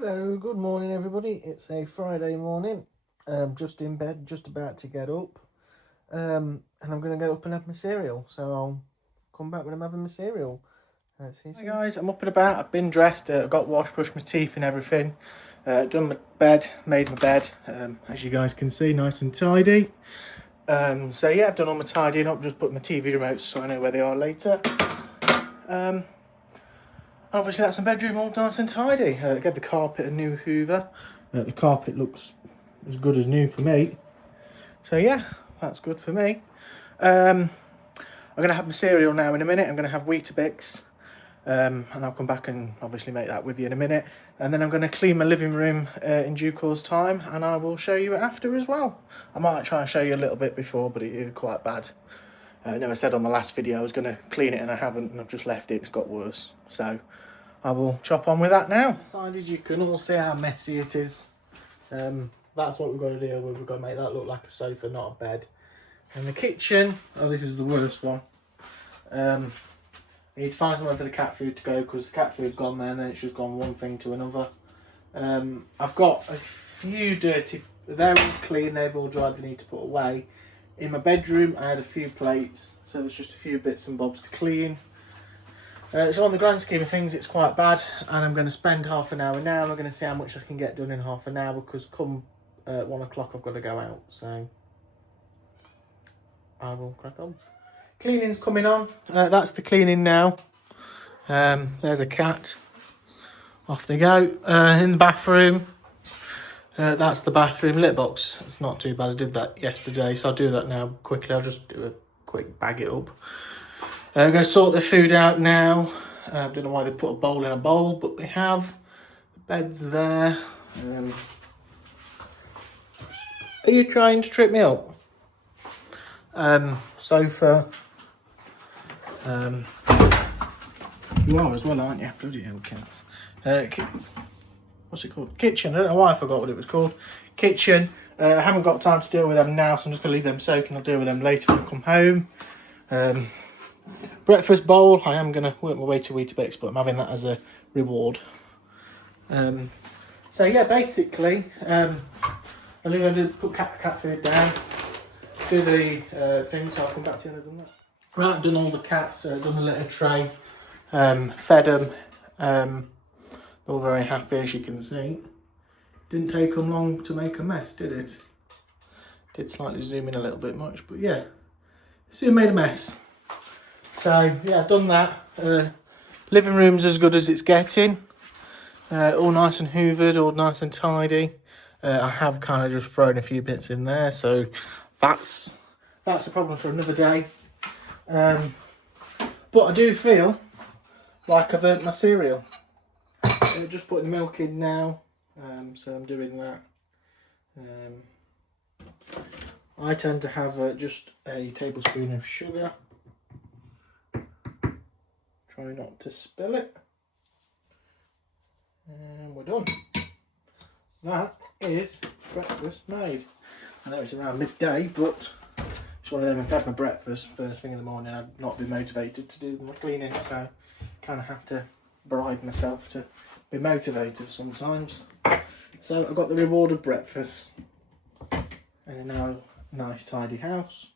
Hello, good morning everybody. It's a Friday morning. Just in bed, just about to get up. And I'm going to get up and have my cereal. So I'll come back when I'm having my cereal. Hi guys, I'm up and about. I've been dressed. I've got washed, brushed my teeth and everything. Done my bed, made my bed. As you guys can see, nice and tidy. So yeah, I've done all my tidying up. Just put my TV remotes so I know where they are later. Obviously that's my bedroom all nice and tidy. Gave the carpet a new hoover. The carpet looks as good as new for me. So yeah, that's good for me. I'm going to have my cereal now in a minute. I'm going to have Weetabix. And I'll come back and obviously make that with you in a minute. And then I'm going to clean my living room in due course time. And I will show you it after as well. I might try and show you a little bit before, but it is quite bad. I never said on the last video I was going to clean it and I haven't. And I've just left it. It's got worse. So I will chop on with that now. Decided you can all see how messy it is. That's what we've got to deal with. We've got to make that look like a sofa, not a bed. And the kitchen, oh, this is the worst one. I need to find somewhere for the cat food to go because the cat food's gone there and then it's just gone one thing to another. I've got a few dirty, they're all clean, they've all dried, they need to put away. In my bedroom I had a few plates, so there's just a few bits and bobs to clean. So on the grand scheme of things it's quite bad, and I'm going to spend half an hour now. I'm going to see how much I can get done in half an hour because come 1 o'clock I've got to go out, so I will crack on. Cleaning's coming on. That's the cleaning now. There's a cat. Off they go. In the bathroom. That's the bathroom litter box. It's not too bad. I did that yesterday, so I'll do that now quickly. I'll just do a quick bag it up. I'm going to sort the food out now. I don't know why they put a bowl in a bowl, but they have. The bed's there. Are you trying to trip me up? Sofa. You are as well, aren't you? Bloody hell, cats. What's it called? Kitchen. I don't know why I forgot what it was called. Kitchen. I haven't got time to deal with them now, so I'm just going to leave them soaking. I'll deal with them later when I come home. Breakfast bowl. I am going to work my way to Weetabix, but I'm having that as a reward. So yeah, basically, I'm just going to put cat food down, do the thing, so I'll come back to you when I've done that. Right, I've done all the cats, done the litter tray, fed them. They're all very happy, as you can see. Didn't take them long to make a mess, did it? Did slightly zoom in a little bit much, but yeah, soon made a mess. So yeah, I've done that. Living room's as good as it's getting. All nice and hoovered, all nice and tidy. I have kind of just thrown a few bits in there, so that's a problem for another day. But I do feel like I've earned my cereal. Just putting the milk in now, so I'm doing that. I tend to have just a tablespoon of sugar. Try not to spill it. And we're done. That is breakfast made. I know it's around midday, but it's one of them. I've had my breakfast first thing in the morning. I've not been motivated to do my cleaning, so kind of have to bribe myself to be motivated sometimes. So I got the reward of breakfast and now nice tidy house.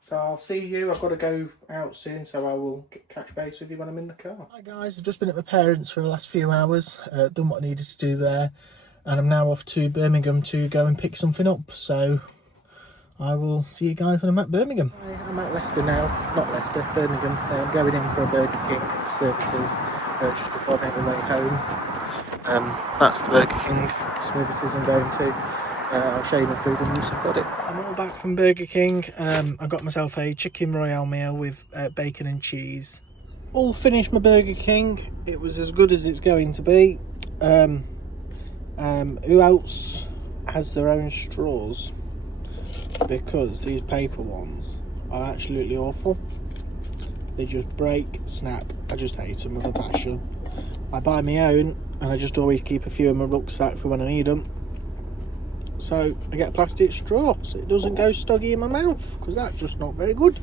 So I'll see you. I've got to go out soon, so I will catch base with you when I'm in the car. Hi guys, I've just been at my parents' for the last few hours, done what I needed to do there, and I'm now off to Birmingham to go and pick something up. So I will see you guys when I'm at Birmingham. I'm at Leicester now, not Leicester, Birmingham. I'm going in for a Burger King services just before I make my way home. That's the Burger King services I'm going to. I'll show you my food and once I've got it. I'm all back from Burger King. I got myself a chicken royale meal with bacon and cheese. All finished my Burger King. It was as good as it's going to be. Who else has their own straws? Because these paper ones are absolutely awful. They just break, snap. I just hate them with a passion. I buy my own and I just always keep a few in my rucksack for when I need them. So I get a plastic straw so it doesn't go stuggy in my mouth, because that's just not very good.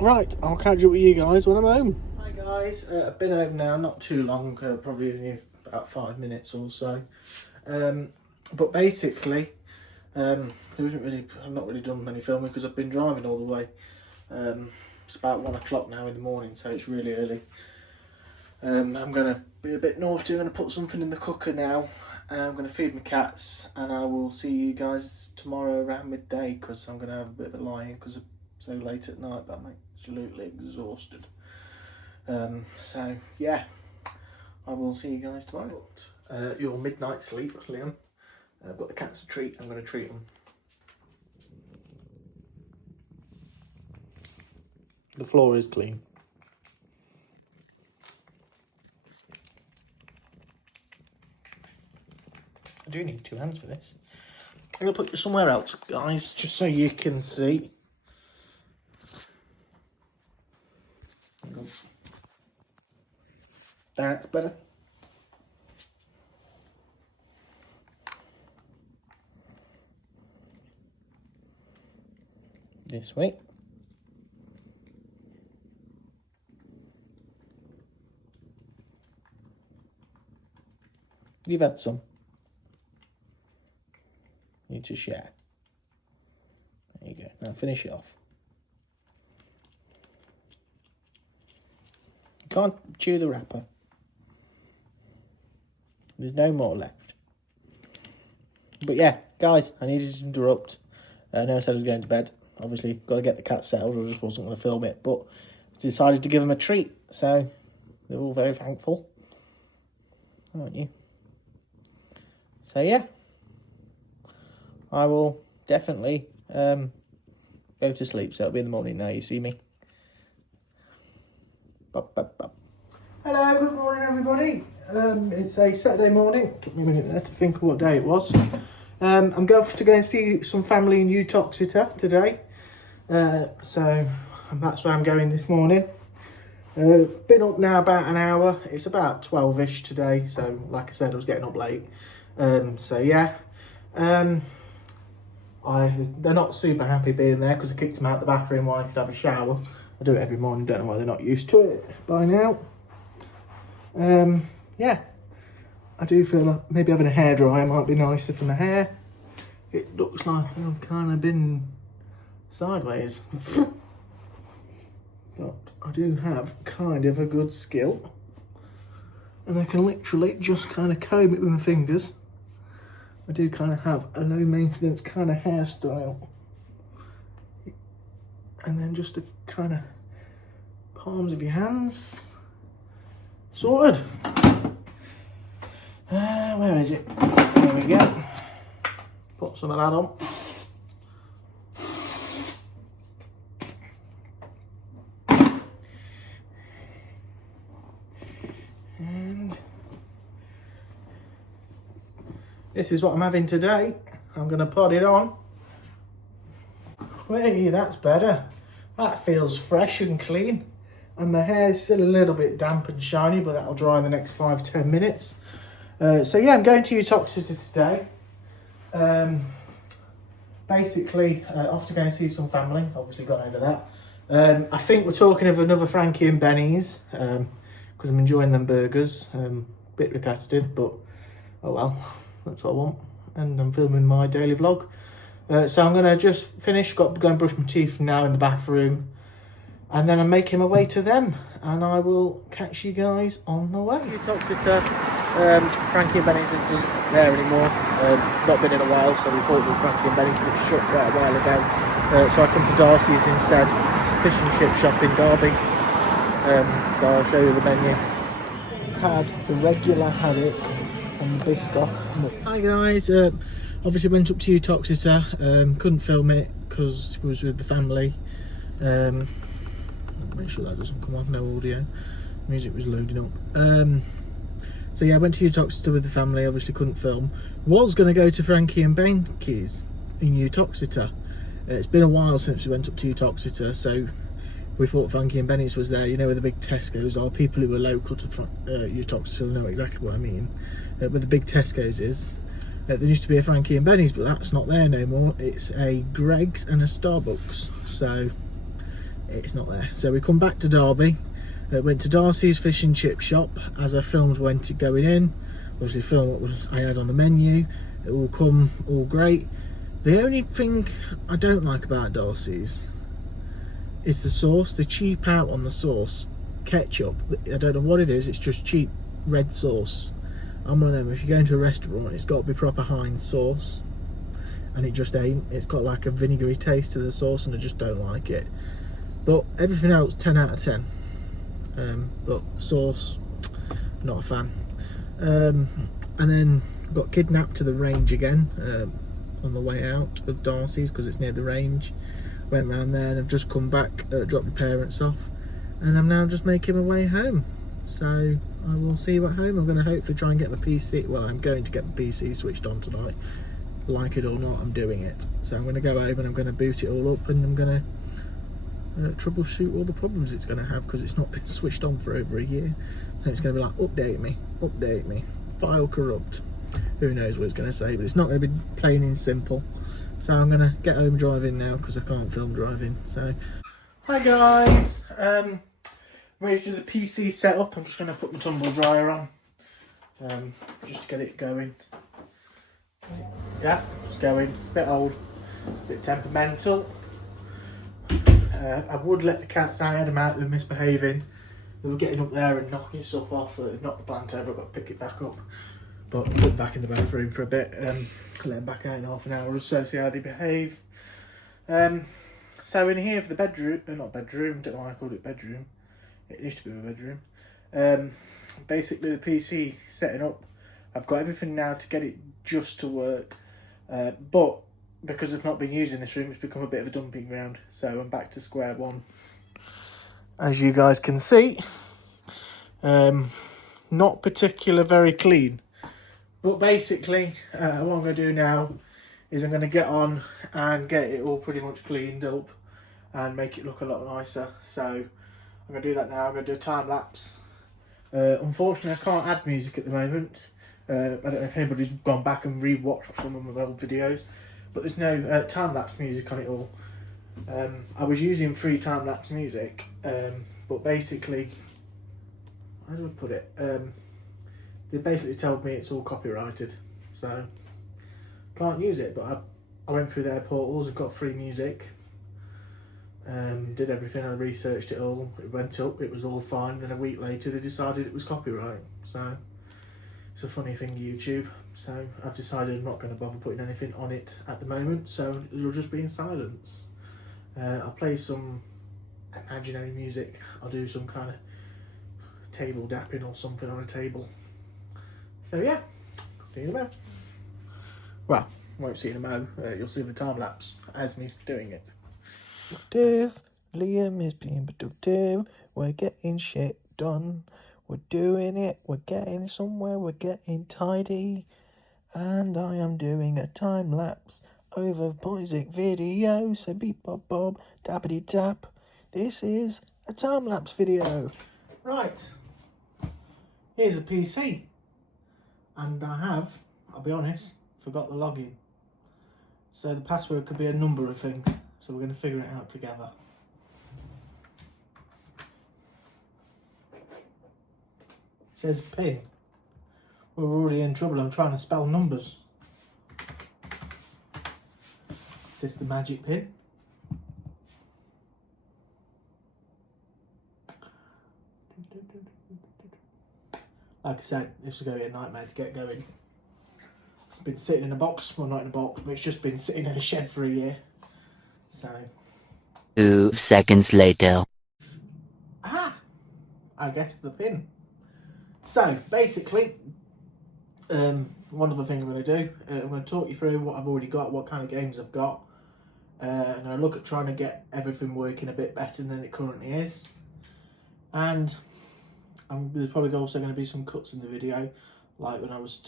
Right, I'll catch up with you guys when I'm home. Hi guys. guys, I've been home now, not too long, probably only about 5 minutes or so. But basically, I've not really done many filming because I've been driving all the way. It's about 1 o'clock now in the morning, so it's really early. I'm going to be a bit naughty. I'm going to put something in the cooker now. I'm going to feed my cats, and I will see you guys tomorrow around midday because I'm going to have a bit of a lie-in because I'm so late at night, but I'm absolutely exhausted. So yeah, I will see you guys tomorrow. Your midnight sleep, Liam. I've got the cats a treat. I'm going to treat them. The floor is clean. I do need 2 hands for this. I'm going to put you somewhere else, guys, just so you can see. That's better. This way. You've had some. You need to share. There you go. Now finish it off. You can't chew the wrapper. There's no more left. But yeah, guys, I needed to interrupt. I know I said I was going to bed. Obviously, got to get the cat settled. I just wasn't going to film it, but decided to give them a treat. So they're all very thankful, aren't you? So yeah, I will definitely go to sleep. So it'll be in the morning now. You see me. Bop, bop, bop. Hello, good morning, everybody. It's a Saturday morning. Took me a minute there to think of what day it was. I'm going to go and see some family in Uttoxeter today. So that's where I'm going this morning. Been up now about an hour. It's about 12ish today. So like I said, I was getting up late. So yeah. They're not super happy being there because I kicked them out the bathroom while I could have a shower. I do it every morning. Don't know why they're not used to it by now. Yeah, I do feel like maybe having a hairdryer might be nicer for my hair. It looks like I've kind of been sideways. But I do have kind of a good skill. And I can literally just kind of comb it with my fingers. I do kind of have a low maintenance kind of hairstyle. And then just the kind of palms of your hands. Sorted. Where is it? There we go. Put some of that on. And this is what I'm having today. I'm going to put it on. Hey, that's better. That feels fresh and clean. And my hair's still a little bit damp and shiny, but that'll dry in the next 5-10 minutes. So yeah, I'm going to Uttoxeter today. Basically, off to go and see some family. Obviously gone over that. I think we're talking of another Frankie and Benny's, because I'm enjoying them burgers. Bit repetitive, but oh well, that's what I want. And I'm filming my daily vlog. So I'm going to just finish, got to go and brush my teeth now in the bathroom. And then I'm making my way to them, and I will catch you guys on the way. Uttoxeter, Frankie and Benny's isn't there anymore. Not been in a while, so we thought it was Frankie and Benny's, but it shut quite a while ago. So I come to Darcy's instead. It's a fish and chip shop in Derby. So I'll show you the menu. Had the regular haddock and Biscoff. Hi guys, obviously went up to Uttoxeter. Couldn't film it because we was with the family. Make sure that doesn't come off, no audio. Music was loading up. So yeah, I went to Uttoxeter with the family, obviously couldn't film. Was going to go to Frankie and Benny's in Uttoxeter. It's been a while since we went up to Uttoxeter, so we thought Frankie and Benny's was there, you know where the big Tesco's are. People who are local to Uttoxeter know exactly what I mean. Where the big Tesco's is. There used to be a Frankie and Benny's, but that's not there no more. It's a Greggs and a Starbucks, so it's not there. So we come back to Derby. Went to Darcy's fish and chip shop as I filmed when going in. Obviously film what I had on the menu. It will come all great. The only thing I don't like about Darcy's is the sauce. They're cheap out on the sauce. Ketchup, I don't know what it is, it's just cheap red sauce. I'm one of them, if you go into a restaurant, it's got to be proper Heinz sauce, and it just ain't. It's got like a vinegary taste to the sauce, and I just don't like it. But everything else, 10 out of 10. But sauce, not a fan. And then got kidnapped to the range again on the way out of Darcy's, because it's near the range. Went round there and I've just come back, dropped the parents off, and I'm now just making my way home. So I will see you at home. I'm going to hopefully try and get the PC, well, I'm going to get the PC switched on tonight. Like it or not, I'm doing it. So I'm going to go home and I'm going to boot it all up, and I'm going to troubleshoot all the problems it's going to have, because it's not been switched on for over a year. So it's going to be like, update me, file corrupt. Who knows what it's going to say, but it's not going to be plain and simple. So I'm going to get home driving now, because I can't film driving. So hi guys, I'm ready to do the PC setup. I'm just going to put my tumble dryer on just to get it going. Yeah, it's going. It's a bit old, a bit temperamental. I would let the cats out. I had them out, they were misbehaving. They were getting up there and knocking stuff off. They knocked the plant over, I've got to pick it back up. But put them back in the bathroom for a bit, let them back out in half an hour or so, see how they behave. So in here for the bedroom, not bedroom, don't know why I called it bedroom. It used to be my bedroom. Basically the PC setting up, I've got everything now to get it just to work. But because I've not been using this room, it's become a bit of a dumping ground. So I'm back to square one. As you guys can see, not particularly very clean. But basically, what I'm going to do now is I'm going to get on and get it all pretty much cleaned up and make it look a lot nicer. So I'm going to do that now. I'm going to do a time lapse. Unfortunately, I can't add music at the moment. I don't know if anybody's gone back and re-watched some of my old videos, but there's no time lapse music on it all. I was using free time lapse music, but basically, how do I put it? They basically told me it's all copyrighted, so can't use it. But I went through their portals and got free music. Did everything, I researched it all. It went up, it was all fine. Then a week later, they decided it was copyright. So it's a funny thing, YouTube. So I've decided I'm not going to bother putting anything on it at the moment. So it'll just be in silence. I'll play some imaginary music. I'll do some kind of table dapping or something on a table. So yeah, see you in a mo. Well, won't see you in a mo. You'll see the time lapse as me doing it. Productive, Liam is being productive. We're getting shit done. We're doing it. We're getting somewhere. We're getting tidy. And I am doing a time lapse over music video. So beep bob bob, dappity tap. This is a time lapse video. Right. Here's a PC. And I have, I'll be honest, forgot the login. So the password could be a number of things. So we're going to figure it out together. It says PIN. We're already in trouble. I'm trying to spell numbers. Is this the magic PIN? Like I said, this is going to be a nightmare to get going. It's been sitting in a box, well not in a box, but it's just been sitting in a shed for a year. So 2 seconds later. Ah! I guess the PIN. So basically, one other thing I'm going to do, I'm going to talk you through what I've already got, what kind of games I've got. And I look at trying to get everything working a bit better than it currently is. And there's probably also going to be some cuts in the video, like when I was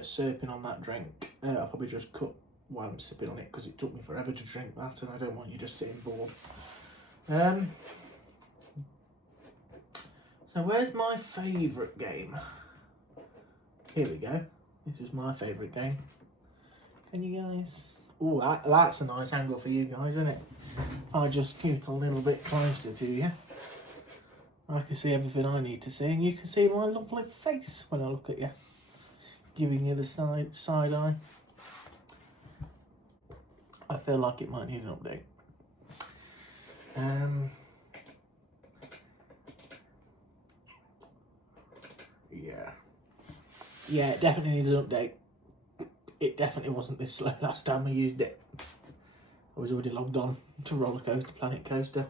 sipping on that drink. I'll probably just cut while I'm sipping on it, because it took me forever to drink that, and I don't want you just sitting bored. So where's my favourite game? Here we go. This is my favourite game. Can you guys... Oh, that's a nice angle for you guys, isn't it? I'll just keep a little bit closer to you. I can see everything I need to see, and you can see my lovely face when I look at you, giving you the side eye. I feel like it might need an update. Yeah, it definitely needs an update. It definitely wasn't this slow last time I used it. I was already logged on to Roller Coaster, Planet Coaster.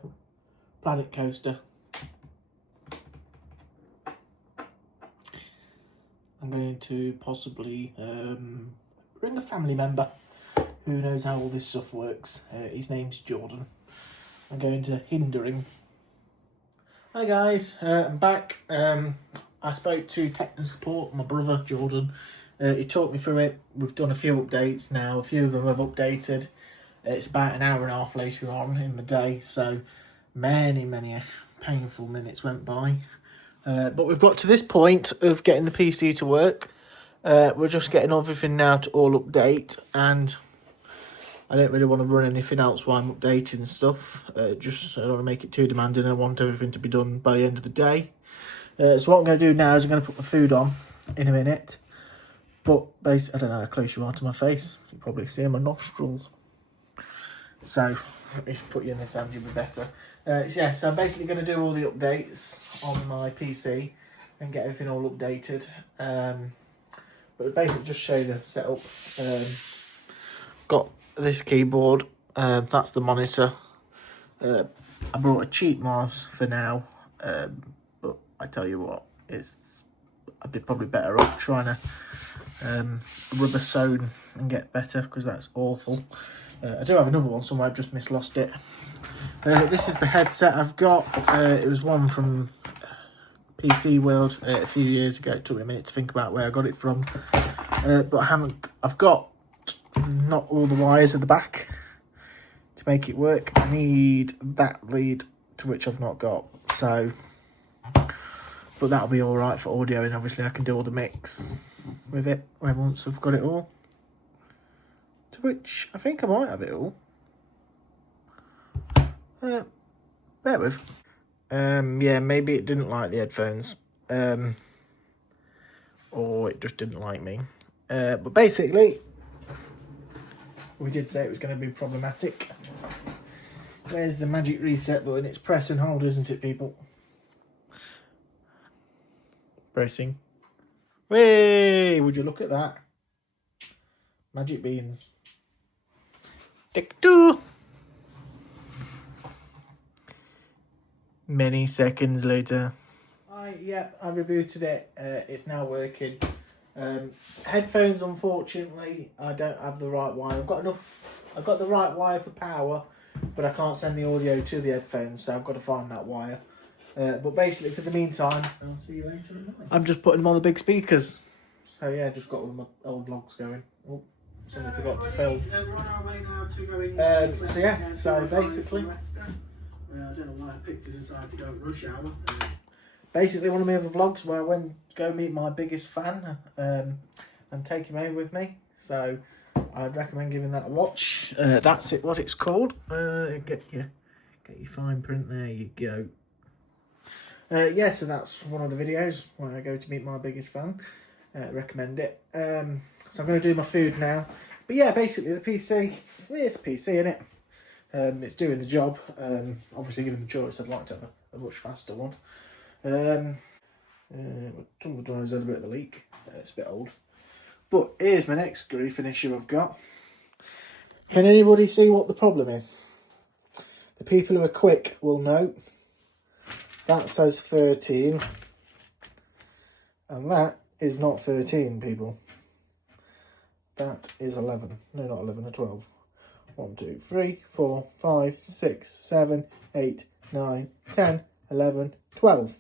I'm going to possibly ring a family member who knows how all this stuff works. His name's Jordan. I'm going to hinder him. Hi guys, I'm back. I spoke to technical support, my brother Jordan. He talked me through it. We've done a few updates now. A few of them have updated. It's about an hour and a half later on in the day, so many painful minutes went by. But we've got to this point of getting the PC to work. We're just getting everything now to all update, and I don't really want to run anything else while I'm updating stuff. I don't want to make it too demanding. I want everything to be done by the end of the day. So what I'm going to do now is I'm going to put the food on in a minute. But basically, I don't know how close you are to my face. You can probably see my nostrils. So let me put you in this hand, you'll be better. So I'm basically going to do all the updates on my PC and get everything all updated. But basically just show you the setup. Got this keyboard, that's the monitor. I brought a cheap mouse for now, but I tell you what, I'd be probably better off trying to rubber sewn and get better, because that's awful. I do have another one somewhere, I've just mislost it. This is the headset I've got. It was one from PC World a few years ago. It took me a minute to think about where I got it from, but I've got not all the wires at the back to make it work. I need that lead, to which I've not got, so, but that'll be all right for audio, and obviously I can do all the mix with it once I've got it all, to which I think I might have it all. Bear with. Yeah, maybe it didn't like the headphones, or it just didn't like me, but basically we did say it was going to be problematic. Where's the magic reset button? It's press and hold, isn't it, people? Pressing. Way! Would you look at that? Magic beans. Take two. Many seconds later. I rebooted it. It's now working. Headphones, unfortunately, I don't have the right wire. I've got the right wire for power, but I can't send the audio to the headphones, so I've got to find that wire. But basically, for the meantime, I'll see you later in the night. I'm just putting them on the big speakers. So yeah, just got all my old vlogs going. Oh, something forgot to film. We're on our way now to going. So basically, I don't know why I picked to decide to go at rush hour. Basically, one of my other vlogs where I went to go meet my biggest fan and take him home with me. So I'd recommend giving that a watch. That's it. What it's called. Get your fine print. There you go. So that's one of the videos where I go to meet my biggest fan. Recommend it. So I'm going to do my food now. But yeah, basically the PC, it's a PC, isn't it? It's doing the job. Obviously, given the choice, I'd like to have a much faster one. My tumble dryer's had a bit of a leak. It's a bit old. But here's my next griefing issue I've got. Can anybody see what the problem is? The people who are quick will know. That says 13. And that is not 13, people. That is 11. No, not 11, or 12. 1, 2, 3, 4, 5, 6, 7, 8, 9, 10, 11, 12.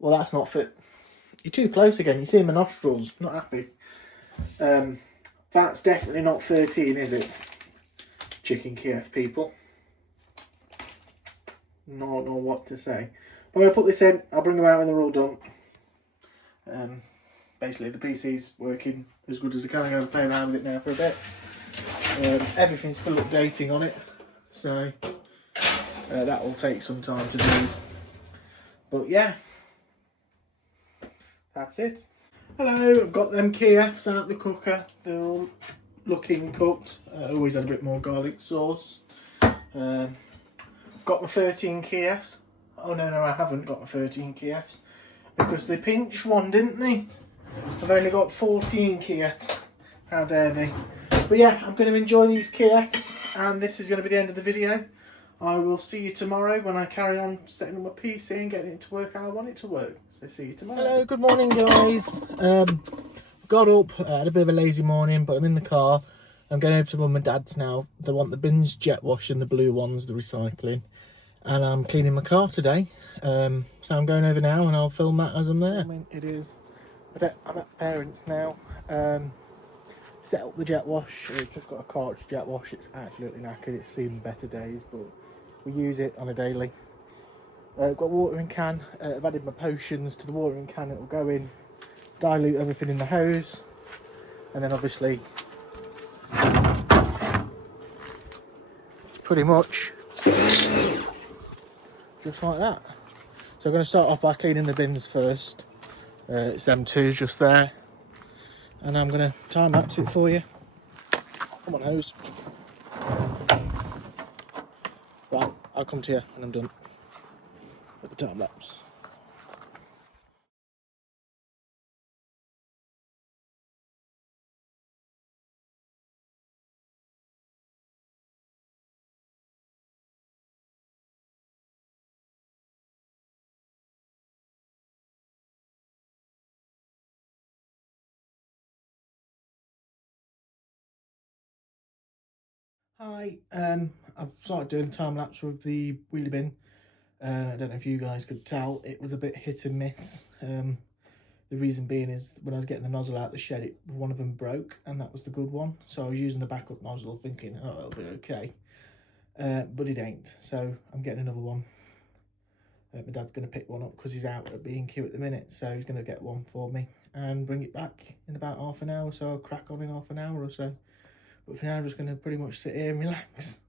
Well, that's not fit. You're too close again. You see my nostrils. Not happy. That's definitely not 13, is it? Chicken Kiev, people. Not know what to say. But I'm going to put this in. I'll bring them out when they're all done. Basically, the PC's working as good as I can. I'm going to play around with it now for a bit. Everything's still updating on it. So, That will take some time to do. But yeah, that's it. Hello, I've got them Kiefs out the cooker. They're all looking cooked. Always had a bit more garlic sauce. Got my 13 Kiefs. Oh no, I haven't got my 13 Kiefs. Because they pinched one, didn't they? I've only got 14 Kiefs. How dare they? But yeah, I'm going to enjoy these Kiefs. And this is going to be the end of the video. I will see you tomorrow when I carry on setting up my PC and getting it to work how I want it to work. So see you tomorrow. Hello, good morning guys. Got up, had a bit of a lazy morning, but I'm in the car. I'm going over to mum and dad's now. They want the bins jet wash and the blue ones, the recycling. And I'm cleaning my car today. So I'm going over now and I'll film that as I'm there. It is. I'm at parents now. Set up the jet wash. It's just got a cartridge jet wash. It's absolutely knackered. It's seen better days, but we use it on a daily. Got a watering can. I've added my potions to the watering can. It'll go in, dilute everything in the hose, and then obviously it's pretty much just like that. So I'm going to start off by cleaning the bins first. It's them two just there. And I'm going to time lapse it for you. Come on, hose. Right, I'll come to you when I'm done with the time lapse. Hi, I've started doing time lapse with the wheelie bin. I don't know if you guys could tell, it was a bit hit and miss. The reason being is when I was getting the nozzle out of the shed, one of them broke, and that was the good one. So I was using the backup nozzle thinking, oh, it'll be okay. But it ain't, so I'm getting another one. My dad's going to pick one up because he's out at B&Q at the minute, so he's going to get one for me and bring it back in about half an hour, so I'll crack on in half an hour or so. But for now, I'm just going to pretty much sit here and relax.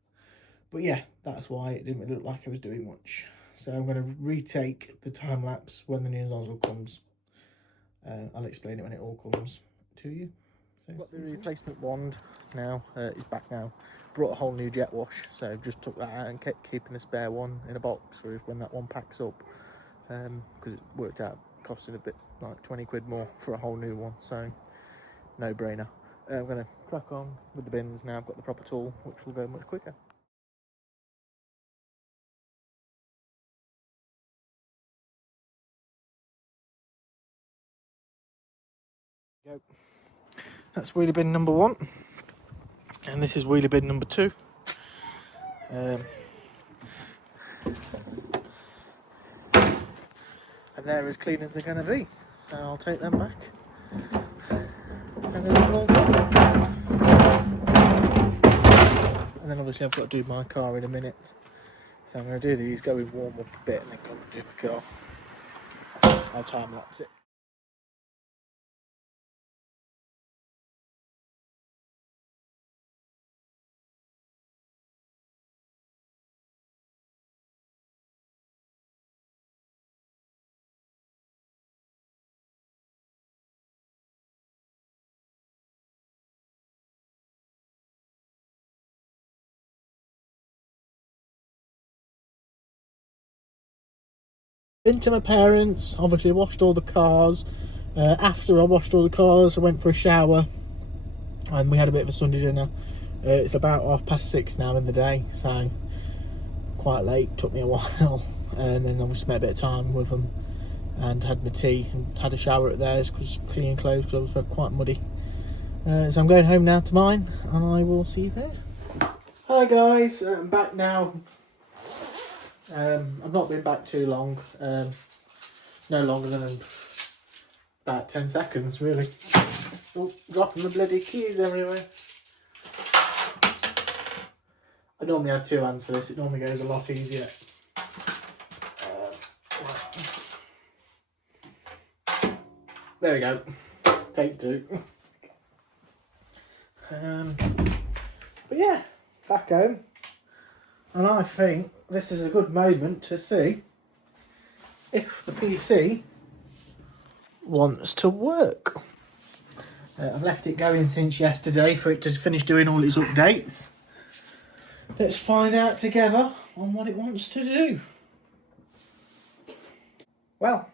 But yeah, that's why it didn't really look like I was doing much. So I'm going to retake the time lapse when the new nozzle comes. I'll explain it when it all comes to you. So, I've got the replacement wand now. It's back now. Brought a whole new jet wash, so just took that out and kept keeping a spare one in a box for when that one packs up. Because it worked out costing a bit, like 20 quid more for a whole new one. So no brainer. I'm going to crack on with the bins now. I've got the proper tool, which will go much quicker. Go. That's wheelie bin number 1, and this is wheelie bin number 2. And they're as clean as they're going to be, so I'll take them back. And then we'll all go. And then obviously I've got to do my car in a minute. So I'm going to do these, go in warm up a bit and then come and do my car. I'll time lapse it. Been to my parents, obviously washed all the cars. After I washed all the cars, I went for a shower and we had a bit of a Sunday dinner. It's about 6:30 now in the day, so quite late, took me a while. And then I spent a bit of time with them and had my tea and had a shower at theirs because clean clothes because I was quite muddy. So I'm going home now to mine and I will see you there. Hi guys, I'm back now. I've not been back too long, no longer than about 10 seconds really. Oh, dropping the bloody keys everywhere. I normally have 2 hands for this, it normally goes a lot easier. There we go, take 2. But yeah, back home. And I think this is a good moment to see if the PC wants to work. I've left it going since yesterday for it to finish doing all its updates. Let's find out together on what it wants to do. Well,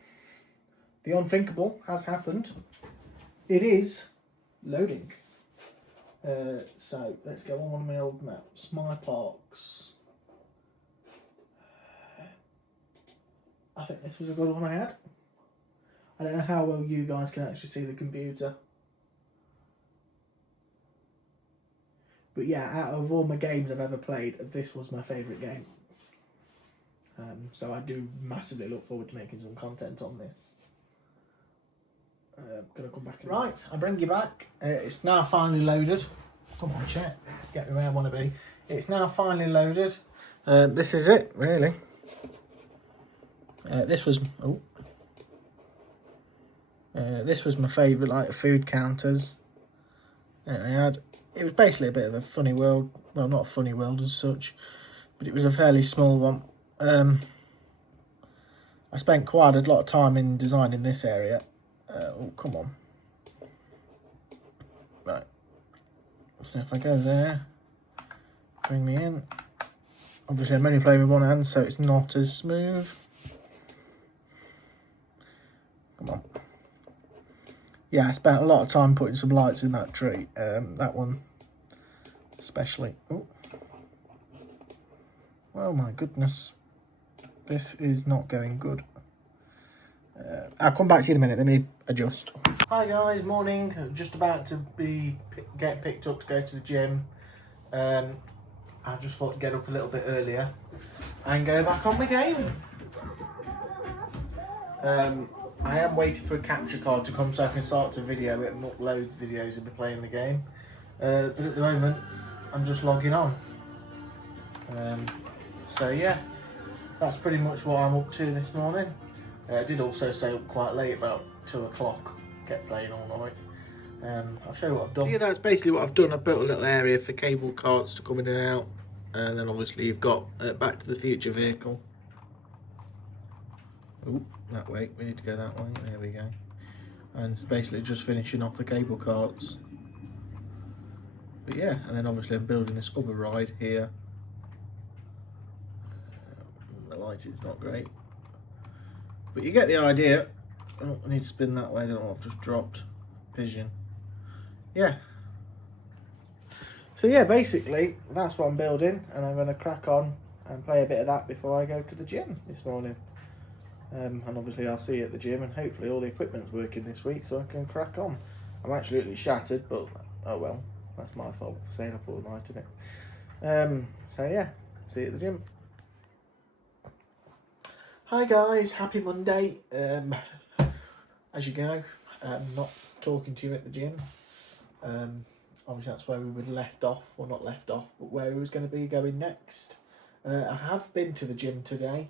the unthinkable has happened. It is loading. So let's go on one of my old maps. My Parks. I think this was a good one I had. I don't know how well you guys can actually see the computer. But yeah, out of all my games I've ever played, this was my favourite game. So I do massively look forward to making some content on this. I'm going to come back. Right, I bring you back. It's now finally loaded. Come on, chat. Get me where I want to be. It's now finally loaded. This is it, really. This was my favourite, like the food counters I had. It was basically a bit of a funny world. Well, not a funny world as such, but it was a fairly small one. I spent quite a lot of time in designing this area. Oh, come on. Right. So if I go there, bring me in. Obviously, I'm only playing with one hand, so it's not as smooth. Come on. Yeah, I spent a lot of time putting some lights in that tree. That one especially. Oh. Oh my goodness. This is not going good. I'll come back to you in a minute. Let me adjust. Hi guys, morning. Just about to get picked up to go to the gym. I just thought to get up a little bit earlier and go back on my game. I am waiting for a capture card to come so I can start to video it and upload videos of me playing the game. But at the moment, I'm just logging on. So yeah, that's pretty much what I'm up to this morning. I did also stay up quite late, about 2 o'clock, kept playing all night. I'll show you what I've done. So yeah, that's basically what I've done. I've built a little area for cable carts to come in and out. And then obviously you've got Back to the Future vehicle. Oh, that way, we need to go that way, there we go. And basically just finishing off the cable carts. But yeah, and then obviously I'm building this other ride here. The lighting's not great. But you get the idea. Oh, I need to spin that way, I don't know what I've just dropped. Pigeon. Yeah. So yeah, basically, that's what I'm building, and I'm going to crack on and play a bit of that before I go to the gym this morning. And obviously I'll see you at the gym, and hopefully all the equipment's working this week so I can crack on. I'm absolutely shattered, but oh well, that's my fault for staying up all night, isn't it? So yeah, see you at the gym. Hi guys, happy Monday. As you go, I'm not talking to you at the gym. Obviously that's where we were left off, or not left off, but where we was going to be going next. I have been to the gym today.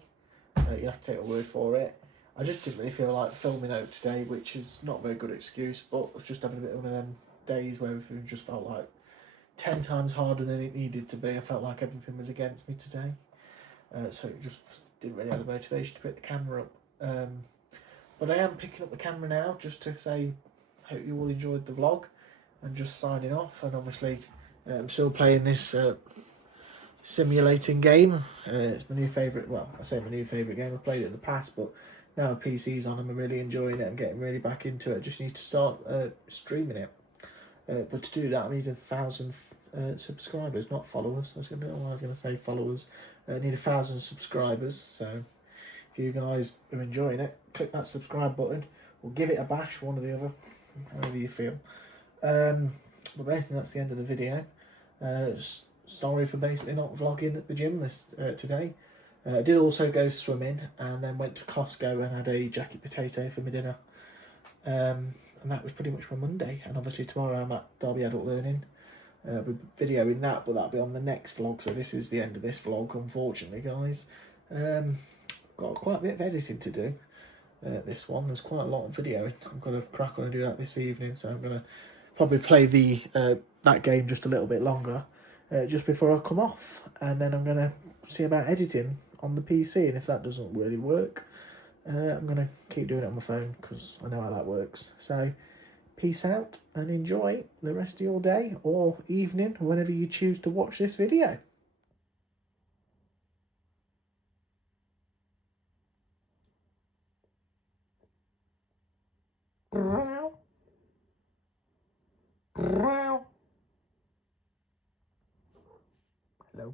You have to take a word for it. I just didn't really feel like filming out today, which is not a very good excuse, but I was just having a bit of one of them days where everything just felt like 10 times harder than it needed to be. I felt like everything was against me today. So it just didn't really have the motivation to pick the camera up. But I am picking up the camera now just to say, hope you all enjoyed the vlog, and just signing off. And obviously I'm still playing this simulating game. It's my new favourite, well, I say my new favourite game. I've played it in the past, but now the PC's on, I'm really enjoying it. I'm getting really back into it. I just need to start streaming it. But to do that, I need 1,000 subscribers, not followers. I was going to say followers. I need 1,000 subscribers. So if you guys are enjoying it, click that subscribe button, or give it a bash, one or the other, however you feel. But basically that's the end of the video. Sorry for basically not vlogging at the gym today. I did also go swimming, and then went to Costco and had a jacket potato for my dinner. And that was pretty much my Monday. And obviously tomorrow I'm at Derby Adult Learning. We'll be videoing that, but that'll be on the next vlog. So this is the end of this vlog, unfortunately, guys. Got quite a bit of editing to do. This one, there's quite a lot of videoing. I'm going to crack on and do that this evening. So I'm going to probably play that game just a little bit longer. just before I come off, and then I'm going to see about editing on the PC, and if that doesn't really work, I'm going to keep doing it on my phone because I know how that works. So peace out and enjoy the rest of your day or evening whenever you choose to watch this video. Hello.